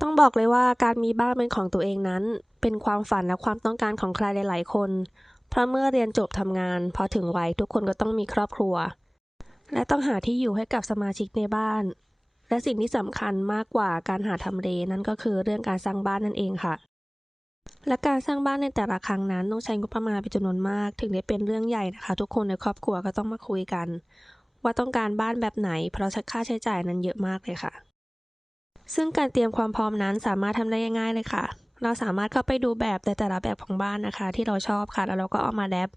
ต้องบอกเลยว่าการมีบ้านเป็นของตัวเองนั้น เป็นความฝันและความต้องการของใครหลาย ๆ คน เพราะเมื่อเรียนจบทำงาน พอถึงวัยทุกคนก็ต้องมีครอบครัว และต้องหาที่อยู่ให้กับสมาชิกในบ้าน และสิ่งที่สำคัญมากกว่าการหาทำเลนั่นก็คือเรื่องการสร้างบ้านนั่นเองค่ะ และการสร้างบ้านในแต่ละครั้งนั้นต้องใช้งบประมาณเป็นจำนวนมาก ถึงได้เป็นเรื่องใหญ่นะคะ ทุกคนในครอบครัวก็ต้องมาคุยกัน ว่าต้องการบ้านแบบไหน เพราะค่าใช้จ่ายนั้นเยอะมากเลยค่ะ ซึ่งการเตรียมความพร้อมนั้นสามารถทำได้ง่ายๆเลยค่ะ เราสามารถเข้าไปดูแบบในแต่ละแบบของบ้านนะคะ ที่เราชอบค่ะ แล้วเราก็เอามาแดป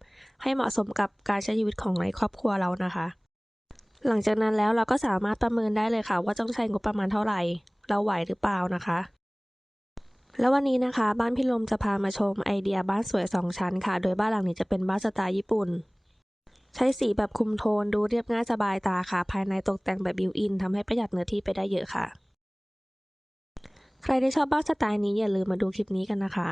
ให้เหมาะสมกับการใช้ชีวิตของในครอบครัวเรานะคะ หลังจากนั้นแล้วเราก็สามารถประเมินได้เลยค่ะ ว่าต้องใช้งบประมาณเท่าไหร่ เราไหวหรือเปล่านะคะ แล้ววันนี้นะคะ บ้านพี่ลมจะพามาชมไอเดียบ้านสวย 2 ชั้นค่ะ โดยบ้านหลังนี้จะเป็นบ้านสไตล์ญี่ปุ่นใช้สีแบบคุมโทนดูเรียบง่ายสบายตาค่ะ ภายในตกแต่งแบบบิวอินทำให้ประหยัดเนื้อที่ไปได้เยอะค่ะ ใครที่ชอบบ้านสไตล์นี้อย่าลืมมาดูคลิปนี้กันนะคะ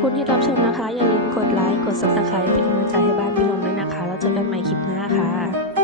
คุณที่รับชมนะคะ อย่าลืมกดไลค์ กด subscribe เป็นกำลังใจให้บ้านพี่ลมด้วยนะคะ แล้วเจอกันใหม่คลิปหน้าค่ะ